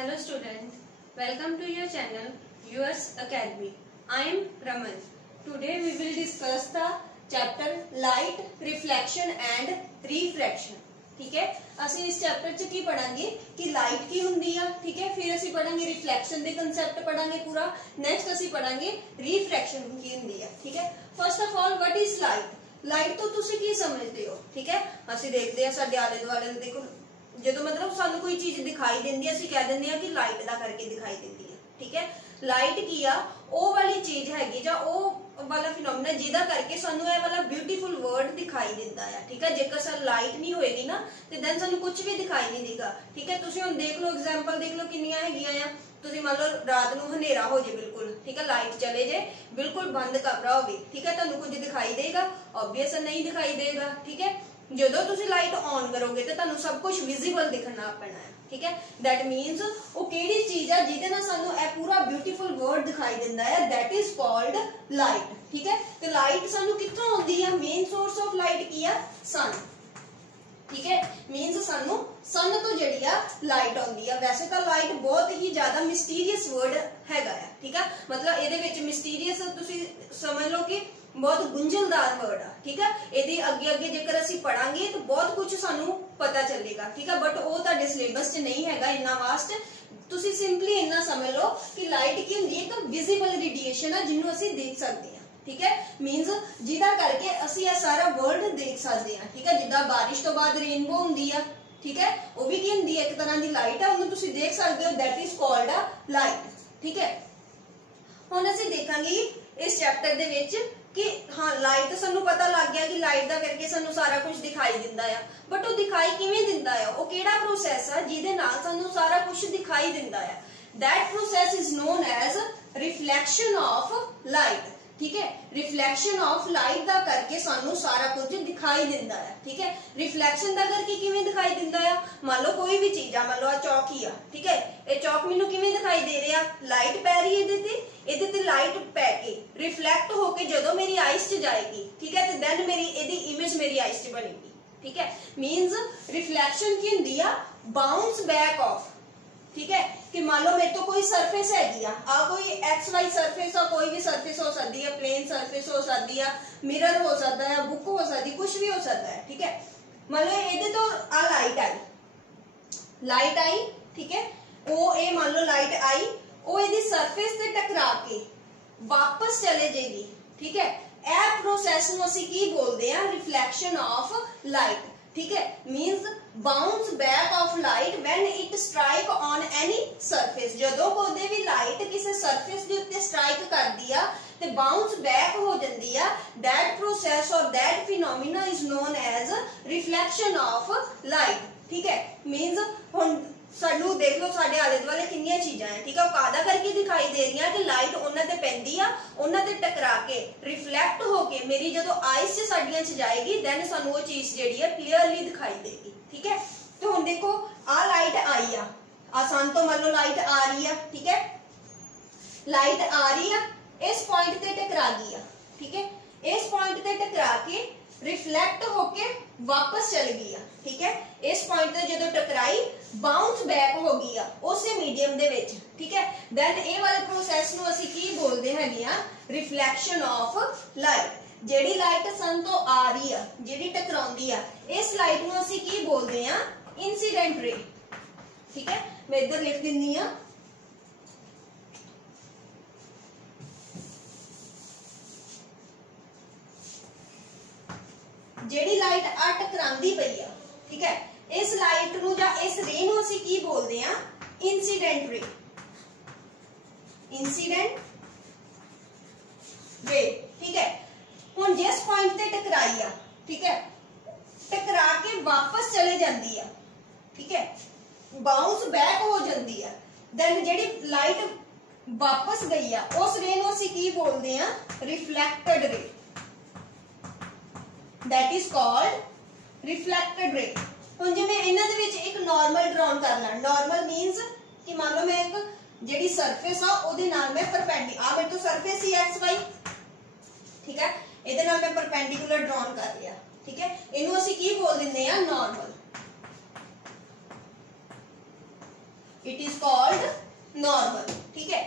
Hello student, welcome to your channel US Academy. I am Raman. Today we will discuss the chapter light, reflection and refraction. ठीक है, ਅਸੀਂ इस chapter च की पढ़ांगे कि light की हुंदी आ, ठीक है। फिर ਅਸੀਂ पढ़ांगे रिफ्लैक्शन दे कंसेप्ट पढ़ांगे पूरा। नेक्स्ट ਅਸੀਂ पढ़ांगे रिफ्रैक्शन की हुंदी आ, ठीक है। First of all what is light? Light तो ਤੁਸੀਂ ਕੀ ਸਮਝਦੇ ਹੋ, ਠੀਕ ਹੈ। ਅਸੀਂ ਦੇਖਦੇ ਆ ਸਾਡੇ ਆਲੇ ਦੁਆਲੇ ਨੂੰ, देखो जो मतलब सानू कोई चीज दिखाई देंदी है, कह देंगे कि लाइट दा करके दिखाई देंदी है, ठीक है। लाइट की आ ओ वाली चीज हैगी जां ओ वाला फिनोमेना जिहदा करके सानू ए वाला ब्यूटीफुल वर्ड दिखाई दिंदा है, ठीक है। जेकर सर लाइट नहीं होएगी ना ते देन सानू कुछ भी दिखाई नहीं देगा, ठीक है। तुसीं हुण देख लो, एग्जांपल देख लो किन्नियां हैगियां आ। तुसीं मान लो रात नूं हनेरा हो जाए बिल्कुल, ठीक है, लाइट चले जाए, बिल्कुल बंद कमरा होवे, ठीक है, तुहानू कुछ दिखाई देगा? ऑब्वियस नहीं दिखाई देगा, ठीक है। ਜਦੋਂ ਤੁਸੀਂ ਲਾਈਟ ਔਨ ਕਰੋਗੇ ਤੇ ਤੁਹਾਨੂੰ ਸਭ ਕੁਝ ਵਿਜ਼ੀਬਲ ਦਿਖਣਾ ਪੈਣਾ ਹੈ, ਠੀਕ ਹੈ। ਦੈਟ ਮੀਨਸ ਉਹ ਕਿਹੜੀ ਚੀਜ਼ ਹੈ ਜਿਹਦੇ ਨਾਲ ਸਾਨੂੰ ਇਹ ਪੂਰਾ ਬਿਊਟੀਫੁਲ ਵਰਡ ਦਿਖਾਈ ਦਿੰਦਾ ਹੈ, ਦੈਟ ਇਜ਼ ਕਾਲਡ ਲਾਈਟ, ਠੀਕ ਹੈ। ਤੇ ਲਾਈਟ ਸਾਨੂੰ ਕਿੱਥੋਂ ਆਉਂਦੀ ਹੈ? ਮੇਨ ਸੋਰਸ ਆਫ ਲਾਈਟ ਕੀ ਆ? ਸਨ, ठीक है। मीनस सानू सन तो जिहड़ी आ लाइट आउंदी आ। वैसे तो लाइट बहुत ही ज्यादा मिस्टीरियस वर्ड हैगा है, ठीक है। मतलब इहदे विच मिस्टीरियस तुसीं समझ लो कि बहुत गुंझलदार वर्ड आ, ठीक है। इहदे अगे अगे जेकर असीं पढ़ांगे तो बहुत कुछ सानू पता चलेगा, ठीक है। बट वो तुहाडे सिलेबस च नहीं हैगा इन्ना वास्ट। तुसीं सिंपली इन्ना समझ लो कि लाइट की हुंदी है एक विजिबल रेडिएशन है जिन्हों असीं देख सकते हैं, ठीक है। मीनस जिदा करके असी यह सारा वर्ल्ड देख सकते हैं, ठीक है। जिदा बारिश तो बाद रेनबो हुंदी है, ठीक है, वो भी की हुंदी है एक तरह की लाइट है, उन्हें तुसी देख सकते हो, that is called a light, ठीक है। हुण असी देखांगे इस चैप्टर दे विच कि हाँ लाइट सानू पता लग गया कि लाइट दा करके सानू सारा कुछ दिखाई दिंदा है, बट वो दिखाई किवें दिंदा है? वो केड़ा प्रोसैस है जिहदे नाल सानू सारा कुछ दिखाई दिंदा है? That process is known as reflection of light, ठीक है। रिफ्लैक्शन ऑफ लाइट दा करके सानू सारा कुछ दिखाई दिंदा है, ठीक है। रिफ्लैक्शन दा करके किवें दिखाई दिंदा है? मान लो कोई भी चीज आ, मान लो आ चौक ही आ, ठीक है। ये चौक मैनू किवें दिखाई दे रहा? लाइट पै रही है इहदे ते लाइट पै के रिफ्लैक्ट होके जदों मेरी आईज च जाएगी, ठीक है, ते देन मेरी इहदी इमेज मेरी आईज च बनेगी, ठीक है। मीनस रिफ्लैक्शन की हुंदी आ बाउंस बैक ऑफ, ठीक है। कि मान लो मेरे तो कोई सरफेस हैगी आ कोई एक्स वाई सरफेस आ, कोई भी सरफेस हो सकती है, प्लेन सरफेस हो सकती है, मिरर हो सकता है, बुक हो सकती, कुछ भी हो सकता है, ठीक है। मान लो ये तो आ लाइट आई, ठीक है। वो ए मान लो लाइट आई, वो यदि सरफेस से टकरा के वापस चले जाएगी, ठीक है। ए प्रोसैस नूं असीं की बोलते हैं? रिफ्लैक्शन ऑफ लाइट, ठीक है। Means bounce back of light when it strike on any surface. जदों कोई भी लाइट किसी सरफेस के उत्ते स्ट्राइक करदी आ ते बाउंस बैक हो जांदी आ, दैट प्रोसैस और that phenomena is known as reflection of light, ठीक है। मीन्स हुण सानू देख लो साडे आले दुआले किन्नियां चीजां हैं, ठीक है। वो कादा करके दिखाई दे रही है कि लाइट उन्हां ते पैंदी आ, उन्हां ते टकरा के रिफ्लैक्ट होके मेरी जदों आईज च साडियां च जाएगी देन सानू वो चीज जेहड़ी है क्लियरली दिखाई देगी, ठीक है। तो हुण देखो आ लाइट आई आ सन तो मान लो लाइट आ रही है, ठीक है। लाइट आ रही है, इस पॉइंट ते टकरा गई है, ठीक है। इस पॉइंट ते टकरा के रिफ्लैक्ट होके वापस चल गई है, ठीक है। इस पॉइंट ते जदों टकराई बाउंस बैक हो गई है उसे मीडियम दे विच, ठीक है। देन ए वाले प्रोसैस नूं असीं की बोलदे हैगे आ? Reflection of light. जेड़ी लाइट सन तो आ रही है, जेड़ी टकराउंदी है, इस लाइट नूं असीं की बोलदे आ? इंसीडेंट रे, ठीक है। मैं इधर लिख दिंदी आ जेड़ी लाइट आ टकरांदी पई आ, ठीक है। इस लाइट नूं जां इस रे नूं असीं की बोलदे आ? इंसीडेंट रे, इंसीडेंट रे, ठीक है। हुण जिस पॉइंट ते टकराई आ, ठीक है, टकरा के वापस चले जांदी आ, ठीक है, बाउंस बैक हो जांदी आ, देन जेड़ी लाइट वापस गई आ उस रे नूं असीं की बोलदे आ? रिफ्लैक्टेड रे, दैट इज कॉल्ड रिफ्लैक्टेड रे। हुण जिवें इन्हां दे विच एक नॉर्मल ड्रॉन करना। नॉर्मल मीनस कि मान लो मैं एक जेडी सरफेस आ ओदे नाल मैं परपेंडिकुलर आ, मेरे तो सरफेस ही एक्स वाई, ठीक है, इहदे नाल मैं परपेंडिकुलर ड्रॉन कर लिया, ठीक है। इहनूं असीं की बोल दिंदे आ? Normal. It is called normal. ठीक है,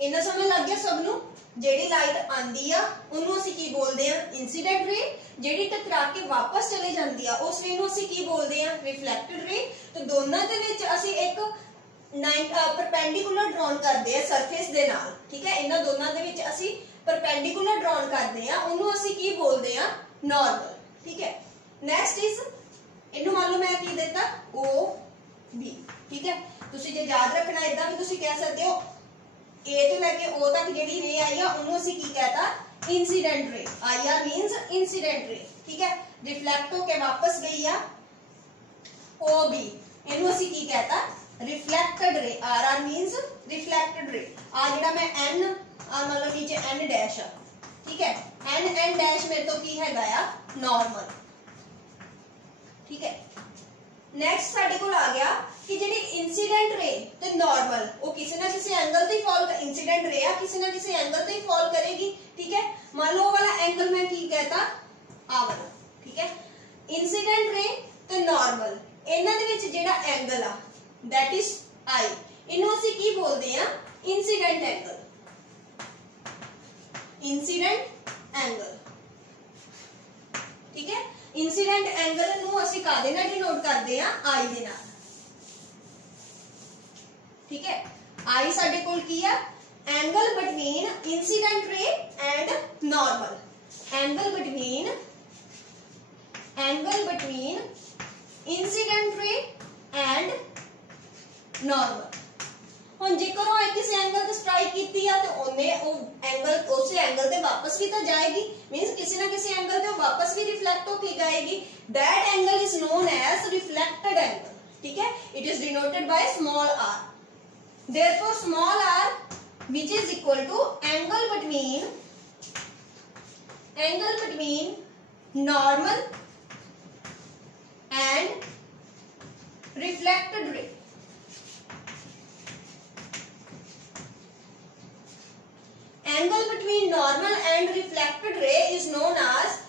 इन्ना समय लग गया सब नू। जेडी लाइट आंदी आ उन्होंने असीं की बोलते हैं इंसीडेंट रे, जेडी टकरा के वापस चले जाती है उस रे नूं असीं की बोलते हैं रिफ्लैक्टेड रे। तो दोनों दे विच असीं एक परपेंडिकुलर ड्रॉन करते हैं सरफेस दे नाल। ठीक है, इन्हां दोनों दे विच असीं परपेंडिकुलर ड्रॉन करते हैं, उन्होंने असीं की बोलते हैं नॉर्मल। ठीक है, नेक्स्ट इज इन्हू मान लो मैं की देता ओ बी। ठीक है, तुसीं जे याद रखना इदां भी तुसीं कह सकते हो ए तो लैके ओ तक जेडी रे आई आ उन्होंने असीं की कहता इंसीडेंट रे। आई आर मीन्स इंसीडेंट रे। ठीक है, रिफ्लेक्ट होके वापस गई आ ओ बी, इन्हू असीं की कहता reflected ray. Are are means reflected ray. आ जेड़ा मैं एन मान लो नीचे एन डैश आ। ठीक है, एन डैश मेरे तो की हैगा आ नॉर्मल। ठीक है, नेक्स्ट साडे कोल आ गया कि जेडी इंसीडेंट रे ते नॉर्मल वो किसी ना किसी एंगल ते फॉल, इंसीडेंट रे आ किसी ना किसी एंगल ते फॉल करेगी। ठीक है, मान लो वाला एंगल मैं की कहता आ वाला। ठीक है, इंसीडेंट रे ते नॉर्मल इन्हां दे विच जेड़ा एंगल आ दैट इज आई, इन्हू असीं की बोलदे आ इंसीडेंट एंगल। Incident angle. ठीक है, इंसीडेंट एंगल नू असीं कादे नाल डिनोट करदे आ आई दे नाल। ठीक है, आई साडे कोल की है एंगल बिटवीन इंसीडेंट रे and normal. Angle between incident रे एंड नॉर्मल। हुण जेकर वो किसी एंगल ते स्ट्राइक कीती है तो ओने वो एंगल उस एंगल ते वापस भी तो जाएगी, मींस किसी ना किसी एंगल ते वापस भी रिफ्लेक्ट होके जाएगी। That angle is known as reflected angle. ठीक है, it is denoted by small r. Therefore, small r, which is equal to angle between normal and reflected ray. Angle between normal and reflected ray is known as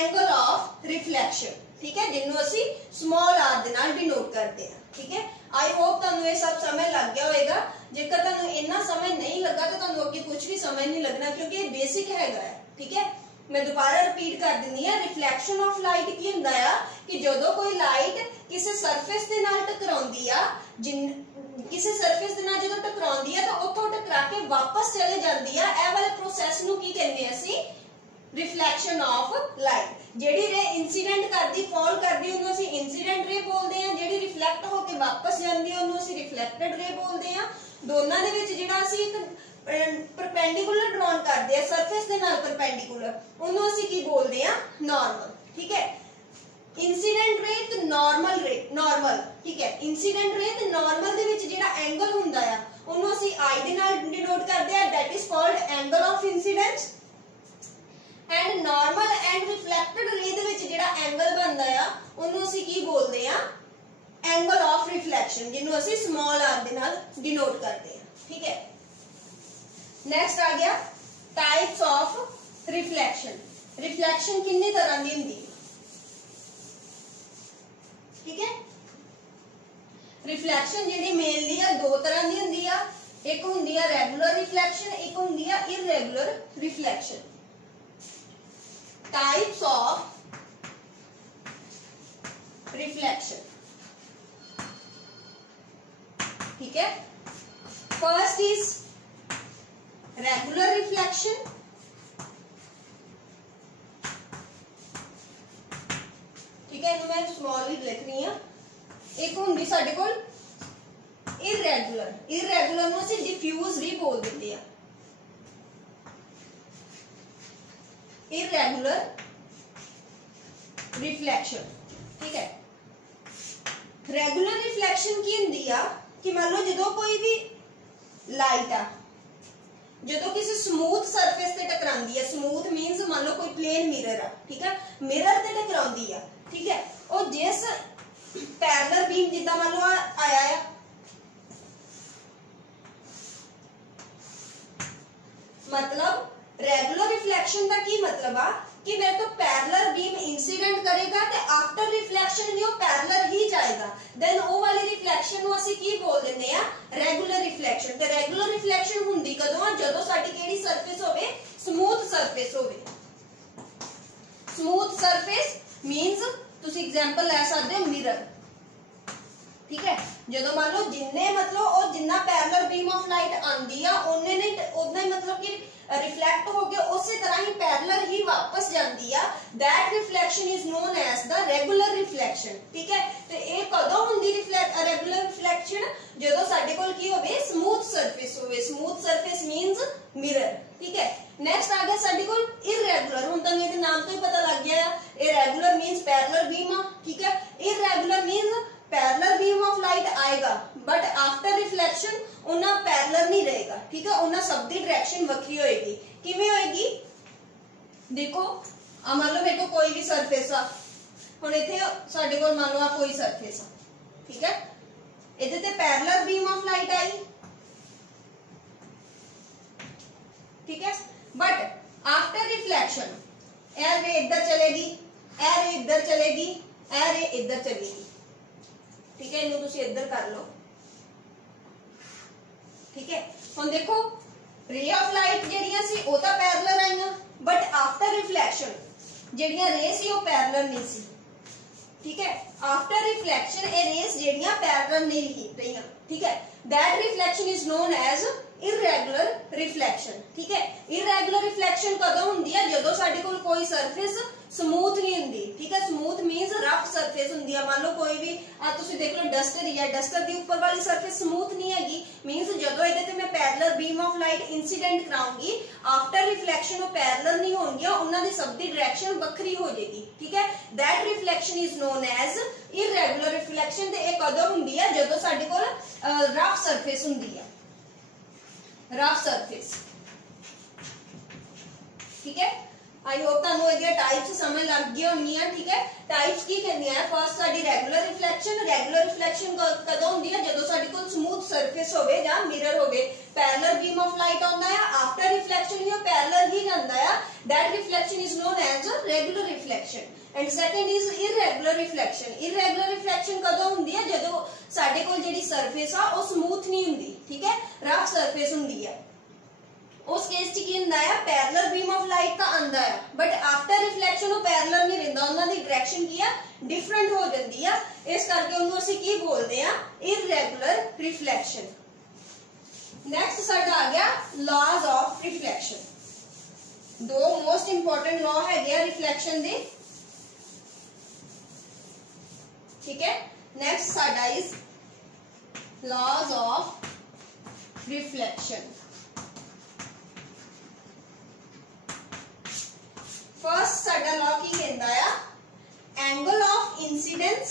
angle of reflection. ठीक है, जिन्हों असी small are they नाल denote करते हैं। ठीक है, I hope तुहानू ये सब समझ लग गया होगा। जेकर तुहानू इन्ना समझ नहीं लगा तो तुहानू अगे कुछ भी समझ नहीं लगना, क्योंकि ये बेसिक हैगा है। ठीक है, मैं दोबारा रिपीट कर दिंदी हां। रिफ्लैक्शन ऑफ लाइट की हुंदा है कि जदों कोई लाइट किसी सरफेस दे नाल टकराउंदी आ, किसी सरफेस दे नाल जदों टकराउंदी है तो उत्थों टकरा के वापस चले जांदी है। ए वाले प्रोसैस नू की कहंदे असीं रिफ्लैक्शन ऑफ लाइट। जेडी रे इंसीडेंट करदी फॉल करदी उन्होंने असीं इंसीडेंट रे बोलदे हां, जेडी रिफ्लेक्ट होके वापस जांदी है उन्होंने असीं रिफ्लेक्टेड रे बोलदे हां। दोनों दे विच जेड़ा असीं एक परपेंडिकुलर ड्रॉन करदे हां सरफेस दे नाल परपेंडिकुलर, उन्होंने असीं की बोलदे हां नॉर्मल। ठीक है, इंसीडेंट रे ते नॉर्मल रे। नॉर्मल ठीक है, इंसीडेंट रे ते नॉर्मल दे विच जेड़ा एंगल हुंदा है उन्होंने असीं आई दे नाल डिनोट करदे हां, that is called angle of incidence. And normal and reflected ray दे विच जेड़ा एंगल बनदा आ उन्होंने असीं की बोलदे आ एंगल ऑफ रिफ्लेक्शन, जिन्हों असीं स्मॉल आर दे नाल डिनोट करदे आ। ठीक है, नेक्स्ट आ गया टाइप्स ऑफ रिफ्लेक्शन। रिफ्लेक्शन कितनी तरह की हुंदी है? ठीक है, रिफ्लेक्शन जेडी मेनली आ दो तरह की हुंदी आ। एक हुंदी आ रेगुलर रिफ्लेक्शन, एक हुंदी आ irregular reflection. Types of reflection. ठीक है, फर्स्ट इज रेगुलर रिफ्लेक्शन। ठीक है, इन्हें मैं स्मॉल ही लिख रही हूं। एक होंगी साडे कोल इररेगुलर। इररेगुलर नूं असीं डिफ्यूज भी बोल दिंदे आ। Irregular reflection. ठीक है, रेगुलर रिफ्लेक्शन की हुंदी आ कि मान लो जो कोई भी लाइट आ जो किसी स्मूथ सरफेस से टकरांदी है, स्मूथ मीन्स मान लो कोई प्लेन मिरर आ, ठीक है, मिरर से टकरांदी है, ठीक है, और जिस पैरेलल बीम जिदा मान लो आया है मतलब रेगुलर रिफ्लेक्शन का की मतलब आ कि मेरे तो पैरेलल बीम इंसिडेंट करेगा ते आफ्टर रिफ्लेक्शन भी वो पैरेलल आएगा देन वो वाली रिफ्लैक्शन ਨੂੰ ਅਸੀਂ ਕੀ ਬੋਲ ਦਿੰਦੇ ਆ ਰੈਗੂਲਰ ਰਿਫਲੈਕਸ਼ਨ। ਤੇ ਰੈਗੂਲਰ ਰਿਫਲੈਕਸ਼ਨ ਹੁੰਦੀ ਕਦੋਂ ਆ ਜਦੋਂ ਸਾਡੀ ਕਿਹੜੀ ਸਰਫੇਸ ਹੋਵੇ ਸਮੂਥ ਸਰਫੇਸ ਹੋਵੇ। ਸਮੂਥ ਸਰਫੇਸ मीन्स ਤੁਸੀਂ एग्जांपल ਲੈ ਸਕਦੇ ਹੋ मिरर, ठीक है। जो मान लो जिन्ने मतलब और जिन्ना पैरेलल बीम ऑफ लाइट आंदी आ ओने ने उतना ही मतलब कि रिफ्लेक्ट हो के उसी तरह ही पैरेलल ही वापस जाती आ। That reflection is known as the regular reflection, ठीक है। तो ये कदों हुंदी रेगुलर रिफ्लेक्शन जदों साडे कोल की होवे स्मूथ सरफेस होवे। स्मूथ सरफेस मीन्स मिरर, ठीक है। नेक्स्ट आ गया साडे कोल इरेगुलर। हुण तुहानूं इहदे नाम तो ही पता लग गया इरेगुलर मीन्स पैरेलल बीम, ठीक है। Irregular means parallel beam of light आएगा बट आफ्टर रिफ्लेक्शन उन्ना पैरेलल नहीं रहेगा, ठीक है। उन्ना सब दी डायरेक्शन वक्री होएगी। किवें होएगी देखो मान लो मेरे को कोई भी सरफेस आ, हुण इत्थे साडे कोल मान लो आ कोई सरफेस आ, ठीक है। इहदे ते पैरेलल बीम ऑफ लाइट आई, ठीक है। बट आफ्टर रिफ्लेक्शन ए रे इधर चलेगी, ए रे इधर चलेगी, ए रे इधर चलेगी, ठीक है। इन्हों तुसी इधर कर लो, ठीक है। हुण देखो रे ऑफ लाइट जेहड़ियां सी ओ तां पैरेलल आईयां बट आफ्टर रिफ्लेक्शन जेहड़ियां रे सी ओ पैरेलल नहीं सी, ठीक है। आफ्टर रिफ्लेक्शन ए रेस जेहड़ियां पैरेलल नहीं रहियां, ठीक है। That reflection is known as irregular reflection, ठीक है। इरेगुलर रिफ्लेक्शन कदों हुंदी है जदों साडे कोल कोई सरफेस स्मूथ नहीं हुंदी, ठीक है। स्मूथ मीन्स रफ सरफेस हुंदी है। मान लो कोई भी तुसीं देख लो डस्टर या डस्टर दी ऊपर वाली सरफेस स्मूथ नहीं हैगी मीन्स जदों इहदे ते मैं parallel beam of light incident कराऊंगी आफ्टर रिफ्लेक्शन वो पैरेलल नहीं होणगियां, उन्हां दी सब दी डायरेक्शन वक्री हो जाएगी, ठीक है। That reflection is known as irregular reflection. ते इह कदों हुंदी है जदों साडे कोल रफ सरफेस हुंदी है, रफ सरफेस, ठीक है। आई होप तुहानूं इहदियां टाइप्स समझ लग गई होणगियां, ठीक है। टाइप्स की कहंदियां है फर्स्ट साडी रेगुलर रिफ्लेक्शन। रेगुलर रिफ्लेक्शन कदों हुंदी है जदों साडे कोल स्मूथ सरफेस होवे जां मिरर होवे, पैरेलल बीम ऑफ लाइट आउंदा है आफ्टर रिफ्लेक्शन ही पैरेलल ही जांदा है। That reflection is known as regular reflection. And second is irregular reflection. Irregular reflection कदों हुंदी है जदों साडे कोल जिहड़ी सरफेस आ ओ स्मूथ नहीं हुंदी, ठीक है, रफ सरफेस हुंदी है। उस केस च की हुंदा है पैरेलल बीम ऑफ लाइट का आंदा है बट आफ्टर रिफ्लेक्शन वो पैरेलल नहीं रहिंदा, उन्हां दी डायरेक्शन की है डिफरेंट हो जाती है। इस करके उन्होंने असीं की बोलते हैं इरेगुलर रिफ्लेक्शन। नेक्स्ट साडा आ गया लॉज ऑफ रिफ्लेक्शन। दो मोस्ट इंपोर्टेंट लॉ है रिफ्लेक्शन दे, ठीक है। नेक्स्ट साडा is laws of reflection. First साडा लॉ की कहंदा है angle of incidence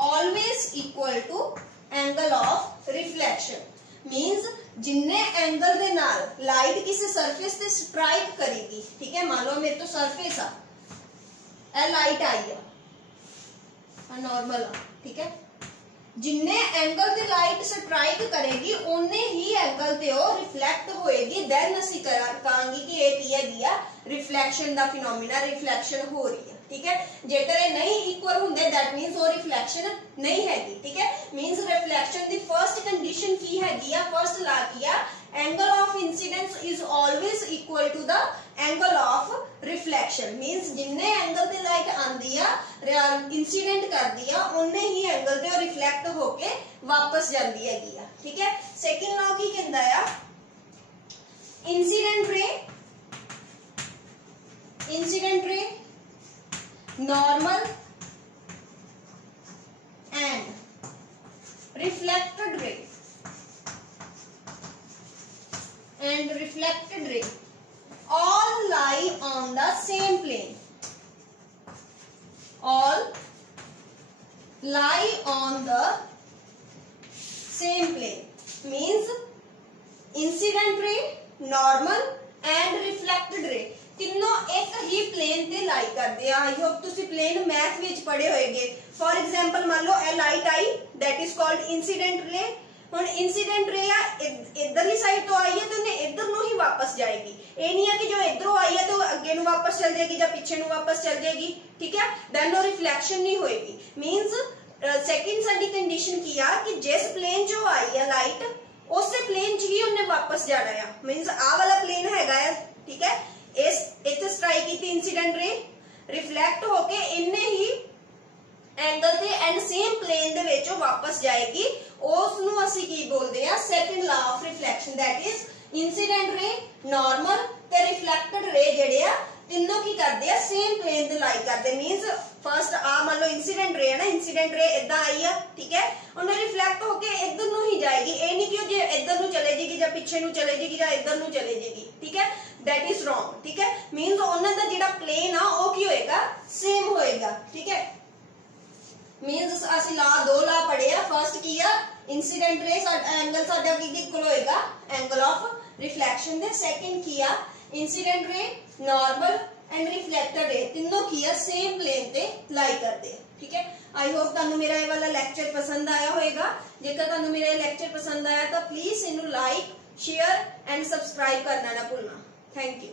always equal to angle of reflection. Means जिन्ने एंगल दे नाल लाइट किसी सरफेस ते स्ट्राइक करेगी, ठीक है। मान लो मेरे तो सरफेस आ ए लाइट आई है नॉर्मल आ, ठीक है। जिन्ने एंगल ते लाइट स्ट्राइक करेगी उन्ने ही एंगल ते ओ रिफ्लेक्ट होएगी। देन असी कहांगे कि ये की है रिफ्लेक्शन दा फिनोमिना, रिफ्लेक्शन हो रही है, ठीक है। जेकर ये नहीं इक्वल हुंदे दैट मीन्स वो रिफ्लेक्शन नहीं हैगी, ठीक है। मीन्स रिफ्लेक्शन दी फर्स्ट कंडीशन की हैगी आ, फर्स्ट लॉ की आ angle of incidence is always equal to the angle of reflection. Means जिन्ने एंगल ते लाइट आंदी आ इंसिडेंट करदी आ उन्ने ही एंगल ते रिफ्लेक्ट होके वापस जांदी हैगी आ, ठीक है। सेकंड लॉ की कहंदा आ incident ray normal and reflected ray all lie on the same plane. All lie on the same plane means incident ray, normal and reflected ray तीनों एक ही प्लेन ते लाई करते हैं। आई होप तुसी प्लेन मैथ विच पढ़े होएगे। फॉर एग्जांपल मान लो a light I that is called incident ray. हुण इंसिडेंट रे आ इधरली साइड तो आई है तो उन्हें इधर नु ही वापस जाएगी। ये नहीं है कि जो इधरों आई है तो अगे नु वापस चल जाएगी या पीछे नु वापस चल जाएगी, ठीक है। देन वो रिफ्लेक्शन नहीं होएगी। मींस सेकंड कंडीशन की आ कि जिस प्लेन चो आई है लाइट उस प्लेन च ही उन्हें वापस जाना है। मीनस आ वाला प्लेन हैगा है, ठीक है, इस इथे स्ट्राइक की इंसीडेंट रे रिफ्लैक्ट होके इन्ने ही एंगल ते एंड सेम प्लेन दे विच वापस जाएगी। उसनू असी की बोलते हैं second law of reflection, that is incident रे, नॉर्मल ते रिफ्लैक्टेड रे जेडे आ तीनों की करते हैं सेम प्लेन ते लाई करते। मींस फर्स्ट आ मान लो इंसीडेंट रे है ना, इंसीडेंट रे इदा आई है, ठीक है, उन्हें रिफ्लैक्ट होके इधर नू ही जाएगी। ये नहीं कि जे इधर नू चले जाएगी या पीछे नू चले जाएगी या इधर नू चले जाएगी, ठीक है, दैट इज रॉन्ग, ठीक है। मींस उन्हां दा जिहड़ा प्लेन आ वो की होएगा, सेम होएगा, ठीक है। मींस असि ला दो ला पढ़े आ, फर्स्ट की आ इंसीडेंट रे एंगल साडा की इक्वल होएगा angle of reflection they, second की आ इंसीडेंट रे, नॉर्मल एंड रिफ्लेक्टेड रे तीनों की आ सेम प्लेन ते लाई करते हैं, ठीक है। आई होप तुहानू मेरा ये वाला लेक्चर पसंद आया होएगा। जेकर तुहानू मेरा ये लेक्चर पसंद आया तो प्लीज इनू लाइक, शेयर एंड सब्सक्राइब करना ना भूलना। Thank you.